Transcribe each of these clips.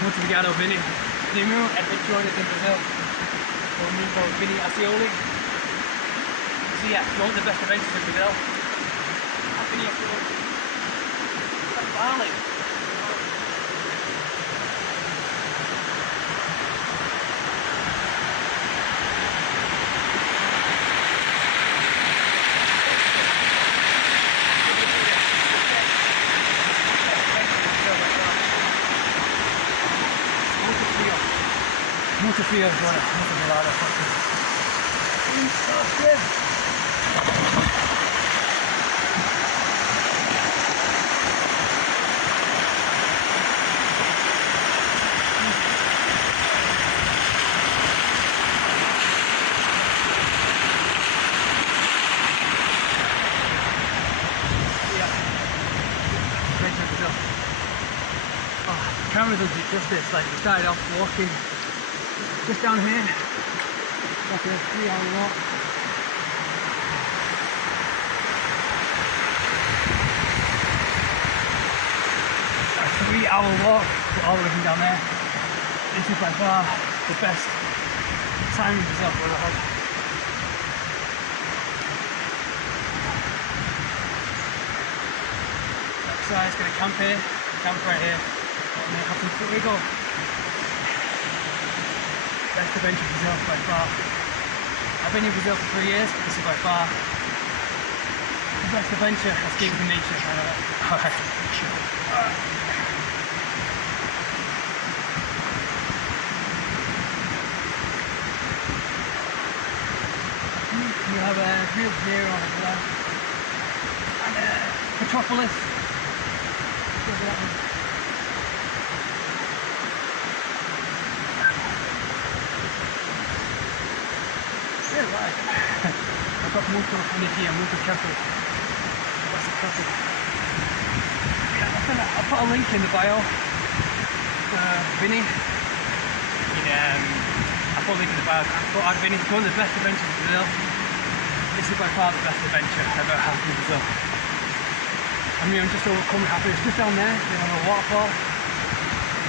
Muito obrigado ao Vini. Primeiro adventure in Brazil. For me, for Vini Ascioli. So yeah, if you want the best adventures in Brazil, I've been here for Bali. Muito frio agora, muito gelado. The cameras will do justice. Like, we started off walking just down here, like a 3-hour walk. A 3-hour walk all the way from down there. This is by far the best time in Brazil I've ever had. So I'm just gonna camp here, camp right here, and then have some fuego. Best adventure in Brazil by far. I've been in Brazil for 3 years, but this is by far the best adventure escape from nature. Alright. You have a real janiero over there. And Metropolis. Over that one. Right. I've got muito energia, muito traffic. Lots of traffic. Yeah, I'll put a link in the bio. Vinny. I'll put a link in the bio. But Vinny, one of the best adventures in Brazil. This is by far the best adventure I've ever had in Brazil. I mean, I'm just overcome with happiness. Just down there, you have a waterfall,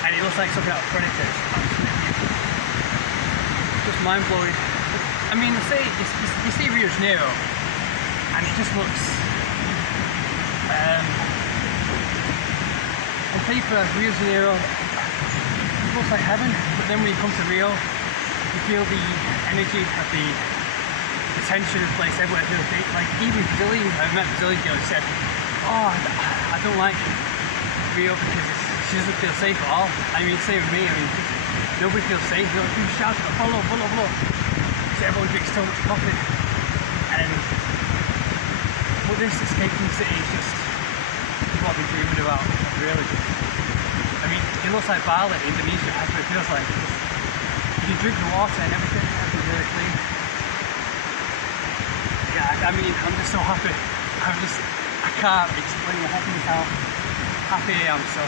and it looks like something out of Predators. Just mind blowing. I mean, you see Rio de Janeiro, and it just looks, on paper, Rio de Janeiro, it looks like heaven, but then when you come to Rio, you feel the energy of the tension of the place, everywhere feels like, even Brazilian, I met Brazilian girl who said, oh, I don't like Rio because she doesn't feel safe at all. I mean, same with me, I mean, nobody feels safe, people shouting, follow. Everyone drinks so much coffee, and this escape from the city is just what I've been dreaming about, really. I mean, it looks like Bali, Indonesia, that's what it feels like. You can drink the water and everything's really clean. Yeah, I mean, I'm just so happy. I can't explain the happiness, how happy I am, so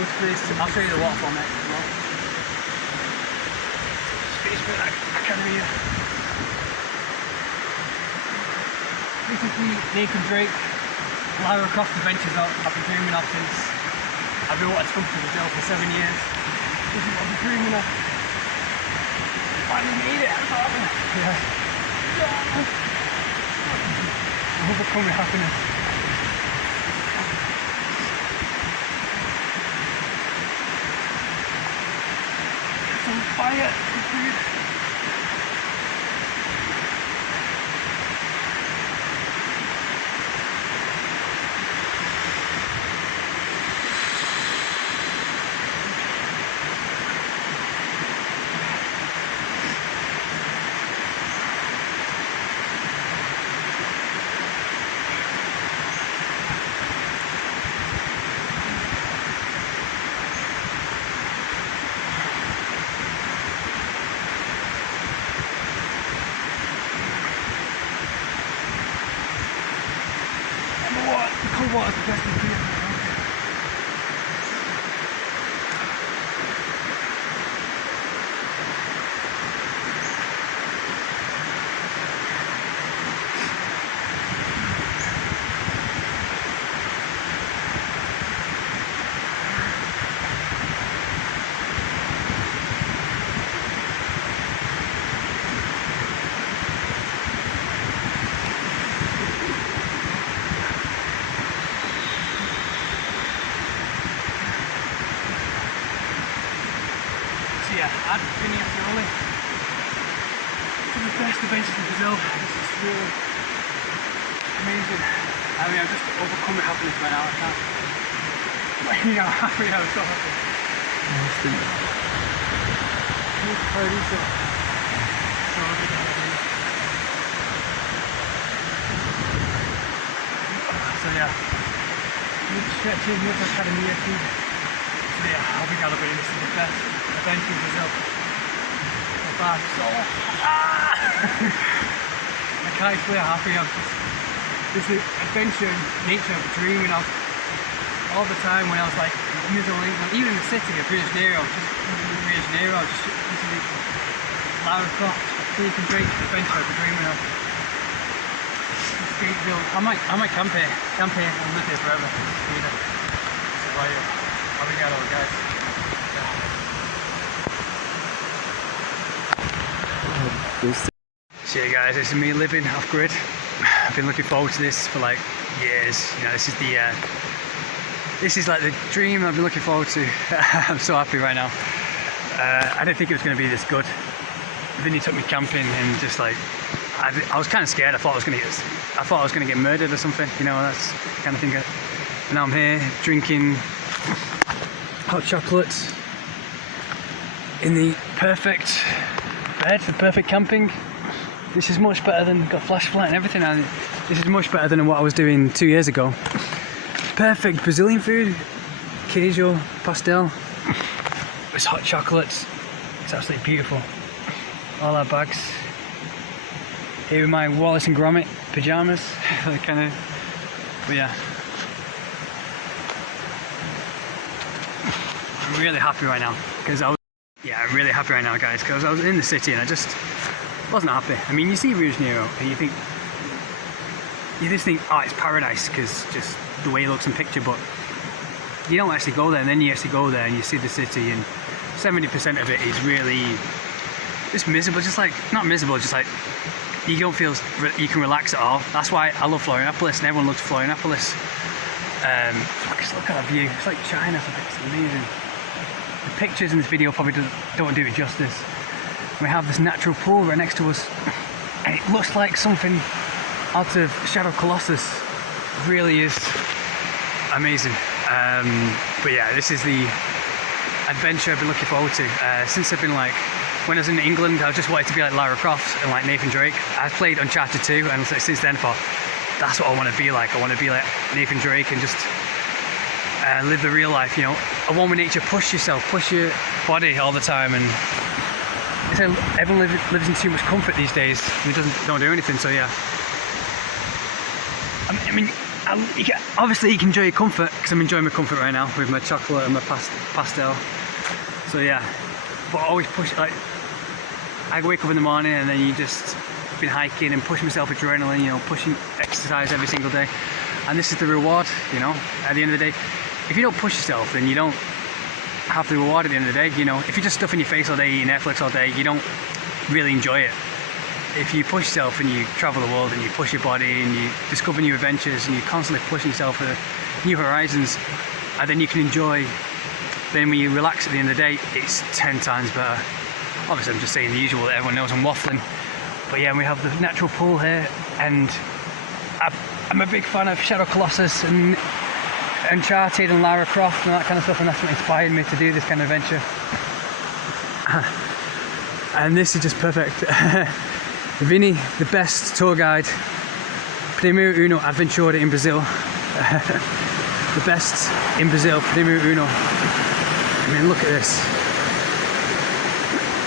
much pleased. I'll show you the waterfall next as well. Academy. This is the Nathan Drake Lara Croft adventures I've been dreaming of since I've been wanting to come to Brazil for 7 years. This is what I've been dreaming of. Finally made it! Yeah. I'm overcome with happiness. It's on fire! It's food! What is the best thing for you? yeah, add Vinny Fioli. Some of the best adventures in Brazil. This is really amazing. I mean, I'm just overcome with happiness right now. I can't. You know, happy. I'm so happy. So yeah, stretching with academia too. So yeah, I'll be celebrating. This is the best adventure in Brazil. So far, so I can't explain how happy I'm. This is adventure, nature I'm dreaming of all the time when I was like miserable, even in the city of Rio de Janeiro, just Lara Croft, Nathan Drake adventure I've been dreaming of. I might camp here and live here forever. So obrigado, guys. So yeah, guys, this is me living off grid. I've been looking forward to this for like years. You know, this is like the dream I've been looking forward to. I'm so happy right now. I didn't think it was going to be this good. Vinny took me camping and just like I was kind of scared. I thought I was going to get murdered or something. You know, that's the kind of thing. And now I'm here drinking hot chocolate in the perfect bed, the perfect camping. This is much better than, got flashlight and everything, and this is much better than what I was doing 2 years ago. Perfect Brazilian food, queijo, pastel. It's hot chocolate. It's absolutely beautiful. All our bags. Here with my Wallace and Gromit pajamas. Kind of, but yeah. I'm really happy right now because I'm really happy right now, guys, because I was in the city and I just wasn't happy. I mean, you see Rio de Janeiro and you just think, oh, it's paradise because just the way it looks in picture, but you don't actually go there, and then you actually go there and you see the city, and 70% of it is really just miserable. Just like, not miserable, just like you don't feel you can relax at all. That's why I love Florianopolis, and everyone loves Florianopolis. Just look at that view. It's like China. It's amazing. The pictures in this video probably don't do it justice. We have this natural pool right next to us, and it looks like something out of Shadow Colossus. It really is amazing. But yeah, this is the adventure I've been looking forward to since I've been like, when I was in England, I just wanted to be like Lara Croft and like Nathan Drake. I played Uncharted 2, and since then thought, that's what I want to be like. I want to be like Nathan Drake and just live the real life, you know. A one with nature, push yourself, push your body all the time, and everyone lives in too much comfort these days and don't do anything. So yeah, I mean, obviously you can enjoy your comfort, because I'm enjoying my comfort right now with my chocolate and my pastel. So yeah, but always push. Like, I wake up in the morning and then you just been hiking and push myself adrenaline, you know, pushing exercise every single day, and this is the reward, you know. At the end of the day, if you don't push yourself, then you don't have the reward at the end of the day. You know, if you're just stuffing your face all day, eating Netflix all day, you don't really enjoy it. If you push yourself and you travel the world and you push your body and you discover new adventures and you constantly push yourself for new horizons, and then you can enjoy, then when you relax at the end of the day, it's 10 times better. Obviously I'm just saying the usual that everyone knows, I'm waffling. But yeah, we have the natural pool here, and I'm a big fan of Shadow Colossus and Uncharted and Lara Croft and that kind of stuff, and that's what inspired me to do this kind of adventure. And this is just perfect. Vinny, the best tour guide, Primo Uno Adventure in Brazil. The best in Brazil, Primo Uno. I mean, look at this.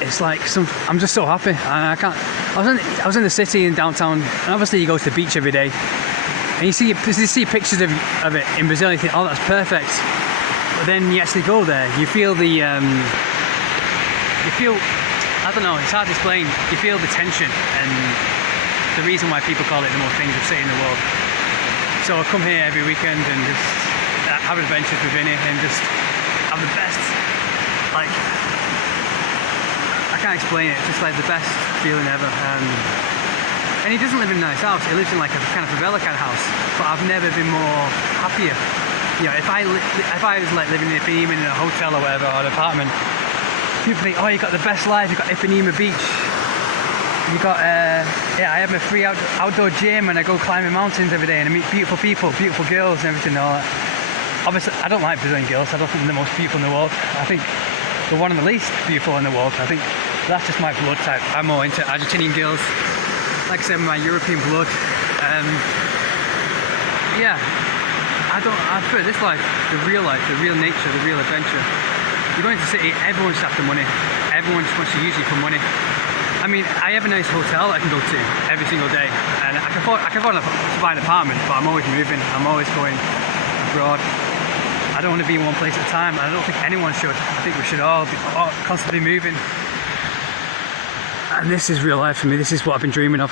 It's like I'm just so happy, and I can't. I was in the city in downtown, and obviously you go to the beach every day, and you see pictures of it in Brazil, and you think, oh, that's perfect. But then you actually go there, you feel I don't know, it's hard to explain. You feel the tension, and the reason why people call it the most dangerous city in the world. So I come here every weekend and just have adventures with Vinny and just have the best, like, I can't explain it, it's just like the best feeling ever. And he doesn't live in a nice house, he lives in like a kind of favela kind of house, but I've never been more happier. You know, if I was like living in a beam in a hotel or whatever, or an apartment, people think, oh, you got the best life, you got Ipanema Beach. You got, I have my free outdoor gym and I go climbing mountains every day and I meet beautiful people, beautiful girls and everything and all that. Obviously, I don't like Brazilian girls. I don't think they're the most beautiful in the world. I think they're one of the least beautiful in the world. I think that's just my blood type. I'm more into Argentinian girls. Like I said, my European blood. Yeah, I prefer this life, the real nature, the real adventure. You go into the city, everyone just after money. Everyone just wants to use you for money. I mean, I have a nice hotel that I can go to every single day, and I can afford to buy an apartment, but I'm always moving, I'm always going abroad. I don't want to be in one place at a time, and I don't think anyone should. I think we should all be constantly moving. And this is real life for me, this is what I've been dreaming of.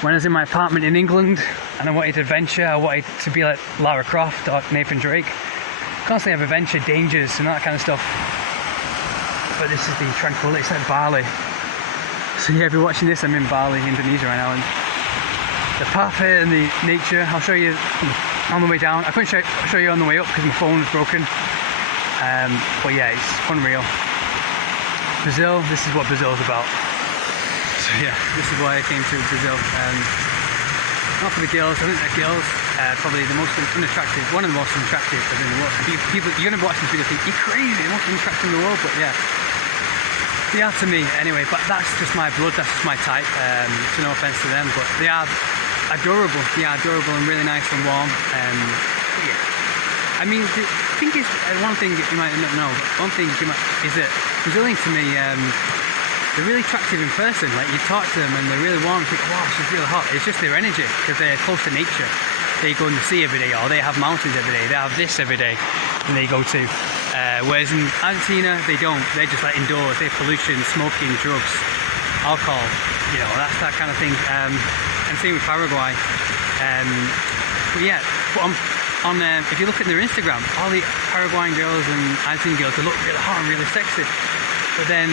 When I was in my apartment in England, and I wanted adventure, I wanted to be like Lara Croft or Nathan Drake. Constantly have adventure, dangers, and that kind of stuff. But this is the tranquility, it's like Bali. So yeah, if you're watching this, I'm in Bali, Indonesia right now, and the path here and the nature, I'll show you on the way down. I couldn't show you on the way up because my phone was broken. But yeah, it's unreal. Brazil, this is what Brazil's about. So yeah, this is why I came to Brazil. Not for the girls, I think the girls probably the most unattractive, one of the most unattractive in the world. People, you're going to watch this video and think, you're crazy, the most unattractive in the world, but yeah. They are to me anyway, but that's just my blood, that's just my type, so no offence to them, but they are adorable, and really nice and warm. Yeah. I mean, the thing is, one thing you might not know, but one thing is that Brazilians to me, they're really attractive in person. Like, you talk to them and they're really warm, you think, wow, she's really hot. It's just their energy, because they're close to nature. They go in the sea every day, or they have mountains every day, they have this every day, and they go to. Whereas in Argentina, they don't. They're just like indoors. They have pollution, smoking, drugs, alcohol. You know, that's that kind of thing. And same with Paraguay. But yeah, if you look at their Instagram, all the Paraguayan girls and Argentinian girls, they look really hot and really sexy. But then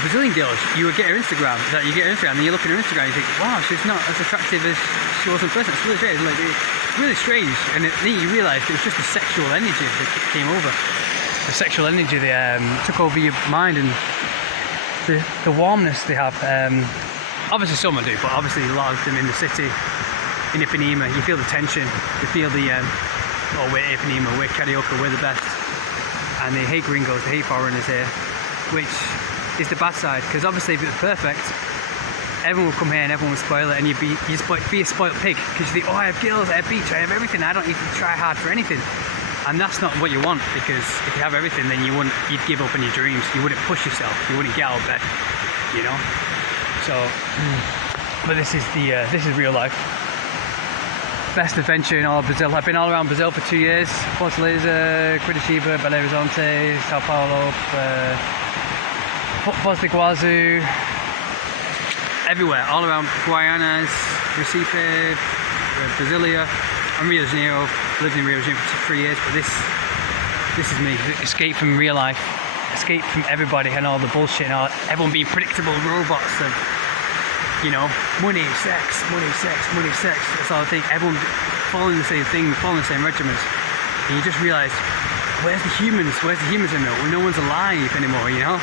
Brazilian girls, you would get her Instagram. And you look at her Instagram, and you think, wow, she's not as attractive as she was in person. It's really strange. Like, it's really strange. And then you realise it was just the sexual energy that came over. The sexual energy that took over your mind, and the warmness they have. Obviously some do, but obviously a lot of them in the city, in Ipanema, you feel the tension, you feel the, we're Ipanema, we're Carioca, we're the best. And they hate gringos, they hate foreigners here, which is the bad side, because obviously if it was perfect, everyone would come here and everyone would spoil it, and you'd be a spoiled pig, because you think, oh, I have girls, I have beach, I have everything, I don't need to try hard for anything. And that's not what you want, because if you have everything, then you'd give up on your dreams, you wouldn't push yourself, you wouldn't get out of bed, you know. So, but this is real life. Best adventure in all of Brazil. I've been all around Brazil for 2 years. Fortaleza, Curitiba, Belo Horizonte, Sao Paulo, Foz do Iguaçu, everywhere, all around Guianas, Recife, Brasilia. I'm Rio de Janeiro, lived in Rio de Janeiro for 3 years, but this is me. Escape from real life, escape from everybody and all the bullshit and all, everyone being predictable robots of, you know, money, sex, money, sex, money, sex. That's all I think. Everyone following the same thing, following the same regiments. And you just realise, where's the humans? Where's the humans in it? Well, no one's alive anymore, you know?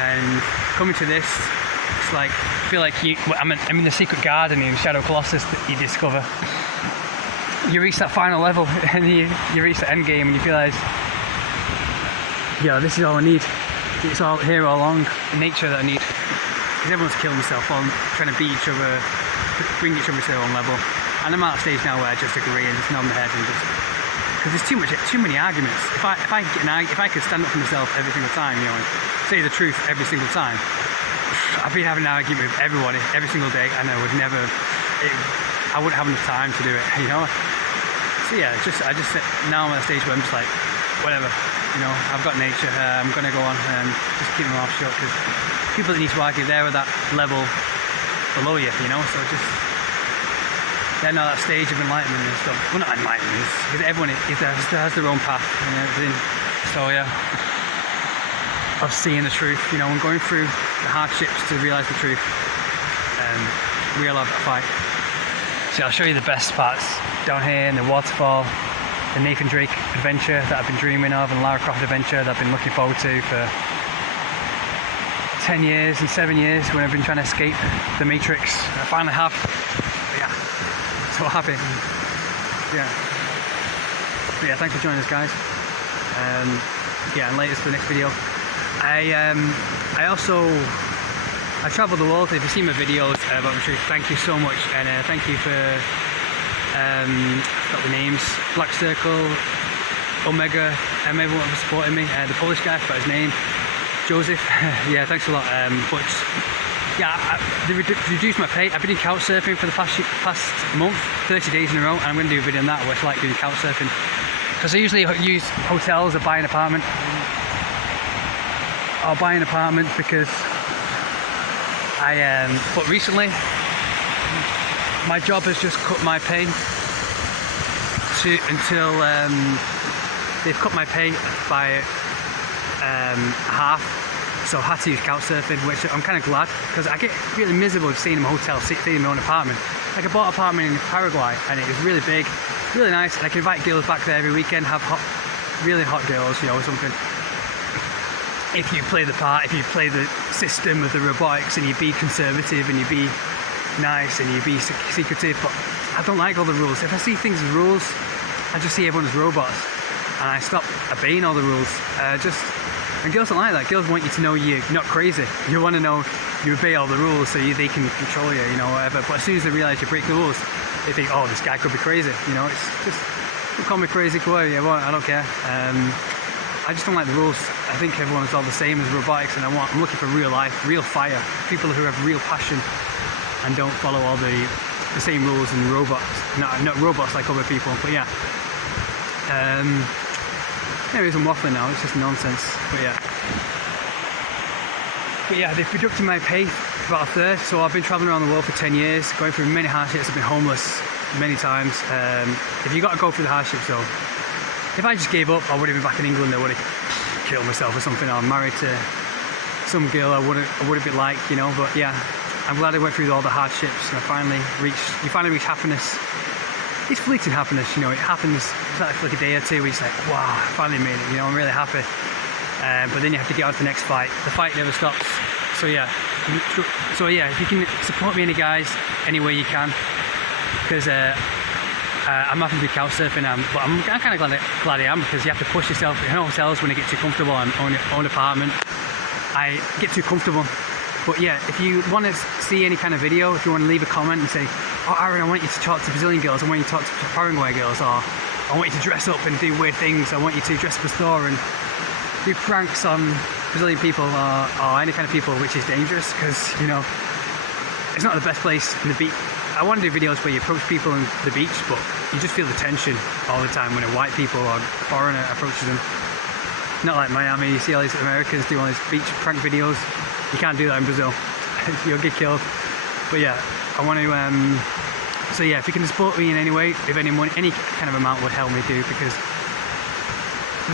And coming to this, it's like, I feel like I'm in the secret garden in Shadow Colossus that you discover. You reach that final level and you reach the end game and you realise, yeah, this is all I need. It's all here all along, the nature that I need. Because everyone's killing themselves on trying to beat each other, bring each other to their own level. And I'm at a stage now where I just agree and just nod my head and just, because there's too many arguments. If I could stand up for myself every single time, you know, and say the truth every single time, I've been having an argument with everybody every single day, and I wouldn't have enough time to do it, you know. So yeah, I just now I'm at a stage where I'm just like, whatever, you know, I've got nature. I'm gonna go on and just keep my mouth shut, because people that need to argue, they're at that level below you, you know. So just they're not at that stage of enlightenment and stuff. Well, not enlightenment, because everyone has their own path and everything. So yeah, of seeing the truth, you know, and going through the hardships to realise the truth. We all have that fight. So I'll show you the best parts down here in the waterfall. the Nathan Drake adventure that I've been dreaming of, and Lara Croft adventure that I've been looking forward to for 10 years and 7 years when I've been trying to escape the Matrix. I finally have. But yeah, so happy. Yeah. But yeah, thanks for joining us, guys. Yeah, and latest for the next video. I travel the world. If you've seen my videos about my trip, thank you so much, and thank you for I forgot the names, Black Circle, Omega, and everyone for supporting me. The Polish guy, I forgot his name, Joseph. Yeah, thanks a lot. But yeah, they reduced my pay. I've been doing couch surfing for the past month, 30 days in a row, and I'm going to do a video on that, where it's like doing couch surfing. Because I usually use hotels or buy an apartment. I'll buy an apartment because but recently my job has just cut my pay until they've cut my pay by half, so I had to use couch surfing, which I'm kind of glad, because I get really miserable staying in my hotel, staying in my own apartment. Like, I bought an apartment in Paraguay and it was really big, really nice, and I can invite girls back there every weekend, have really hot girls, you know, or something. If you play the part, if you play the system of the robotics, and you be conservative and you be nice and you be secretive, but I don't like all the rules. If I see things as rules, I just see everyone as robots, and I stop obeying all the rules. And girls don't like that. Girls want you to know you're not crazy. You want to know you obey all the rules, so they can control you, you know, whatever. But as soon as they realise you break the rules, they think, oh, this guy could be crazy, you know. It's just, don't call me crazy, whatever you want, I don't care. I just don't like the rules. I think everyone's all the same as robotics, and I'm looking for real life, real fire, people who have real passion and don't follow all the same rules and robots. Not robots like other people, but yeah. Anyways, I'm waffling now, it's just nonsense, but yeah. But yeah, they've reduced my pay about a third, so I've been travelling around the world for 10 years, going through many hardships. I've been homeless many times. If you got to go through the hardships though, if I just gave up, I would have been back in England. I would have killed myself or something. I'm married to some girl I would have been like, you know. But yeah, I'm glad I went through all the hardships, and you finally reach happiness. It's fleeting happiness, you know. It happens. It's like a day or two where you're just like, wow, I finally made it. You know, I'm really happy. But then you have to get on to the next fight. The fight never stops. So yeah. If you can support me, guys, any way you can, because I'm having to do couch surfing, but I'm kind of glad I am, because you have to push yourself in hotels when you get too comfortable, and own your own apartment. I get too comfortable. But yeah, if you want to see any kind of video, if you want to leave a comment and say, oh Aaron, I want you to talk to Brazilian girls, I want you to talk to Paraguay girls, or I want you to dress up and do weird things, I want you to dress up a store and do pranks on Brazilian people, or any kind of people, which is dangerous, because, you know, it's not the best place in the beach. I want to do videos where you approach people on the beach, but you just feel the tension all the time when a white people or foreigner approaches them. Not like Miami, you see all these Americans do all these beach prank videos. You can't do that in Brazil. You'll get killed. But yeah, I want to, so yeah, if you can support me in any way, if any money, any kind of amount would help me do, because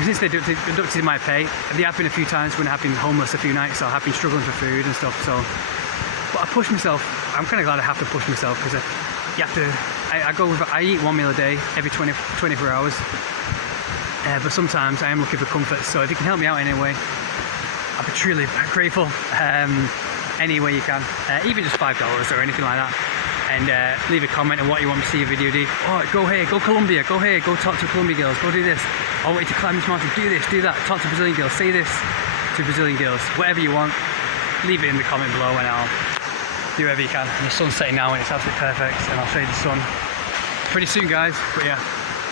since they deducted my pay, there have been a few times when I've been homeless a few nights, or I've been struggling for food and stuff, so. But I push myself. I'm kind of glad I have to push myself, because you have to. I eat one meal a day every 24 hours. But sometimes I am looking for comfort. So if you can help me out in any way, I'll be truly grateful. Any way you can, even just $5 or anything like that. And leave a comment on what you want to see a video do. Oh, go here, go Colombia, go here, go talk to Colombian girls, go do this. I want you to climb this mountain, do this, do that. Talk to Brazilian girls, say this to Brazilian girls. Whatever you want, leave it in the comment below, and I'll do whatever you can. And the sun's setting now and it's absolutely perfect, and I'll show you the sun pretty soon, guys. But yeah,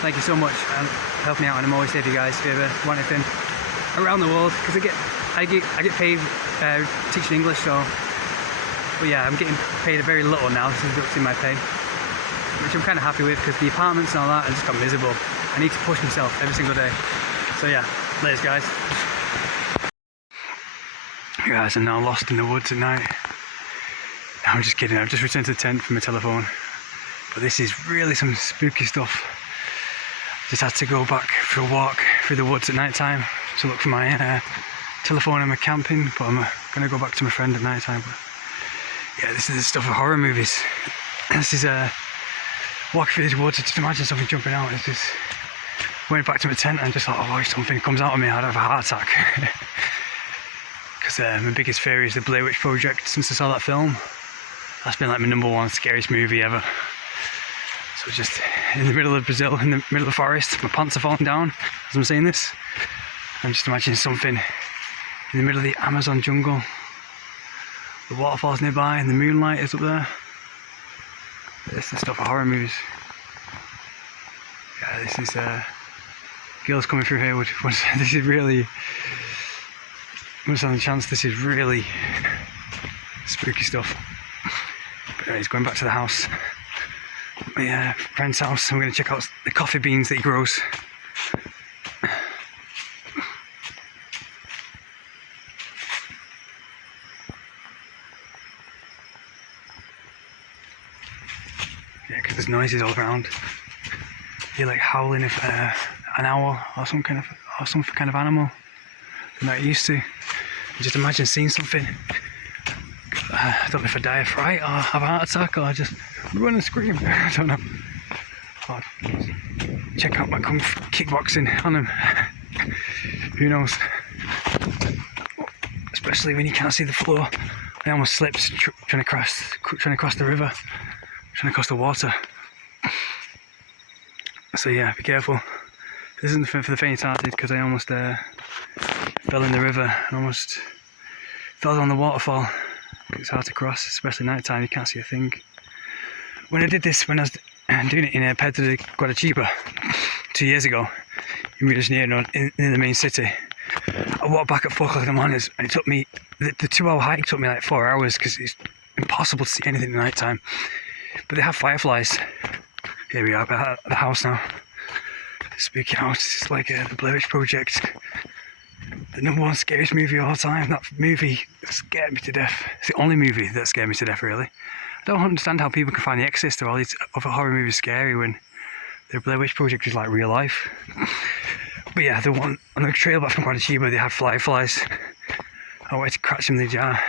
thank you so much, and help me out, and I'm always here for you guys if you ever want anything around the world, because I get paid teaching English, so. But yeah, I'm getting paid a very little now since deducting my pay, which I'm kind of happy with, because the apartments and all that, I just got miserable. I need to push myself every single day. So yeah, laters, guys. You guys are now lost in the woods at night. No, I'm just kidding, I've just returned to the tent from my telephone. But this is really some spooky stuff. Just had to go back for a walk through the woods at night time to look for my telephone and my camping, but I'm gonna go back to my friend at night time. But yeah, this is the stuff of horror movies. This is walking through these woods, just imagine something jumping out. It's just went back to my tent and just thought, oh, if something comes out of me, I'd have a heart attack. Because my biggest fear is the Blair Witch Project. Since I saw that film, that's been like my #1 scariest movie ever. So just in the middle of Brazil, in the middle of the forest, my pants are falling down as I'm saying this. I'm just imagining something in the middle of the Amazon jungle. The waterfalls nearby and the moonlight is up there. This is the stuff of horror movies. Yeah, this is girls coming through here this is really, on the chance, this is really spooky stuff. But anyways, going back to the house, my friend's house. I'm going to check out the coffee beans that he grows. Yeah, because there's noises all around. You hear like howling of an owl or some kind of animal I'm not used to. Just imagine seeing something. I don't know if I die of fright or have a heart attack or just run and scream. I don't know. I'll check out my kickboxing on him. Who knows? Especially when you can't see the floor. I almost slipped trying to cross the river, trying to cross the water. So yeah, be careful. This isn't for the faint-hearted, because I almost fell in the river and almost fell down the waterfall. It's hard to cross, especially night time. You can't see a thing. When I did this, when I was doing it in Pedro de Guadachiba 2 years ago in Rio de Janeiro, in the main city, I walked back at 4 o'clock in the morning, and it took me, the 2-hour hike took me like 4 hours because it's impossible to see anything at night time. But they have fireflies. Here we are at the house now. Spooky house. It's like the Blair Witch Project. The #1 scariest movie of all time. That movie scared me to death. It's the only movie that scared me to death, really. I don't understand how people can find The Exorcist or all these other horror movies scary when the Blair Witch Project is like real life. But yeah, the one on the trail back from Guadachiba, they had fireflies. I wanted to catch them in the jar.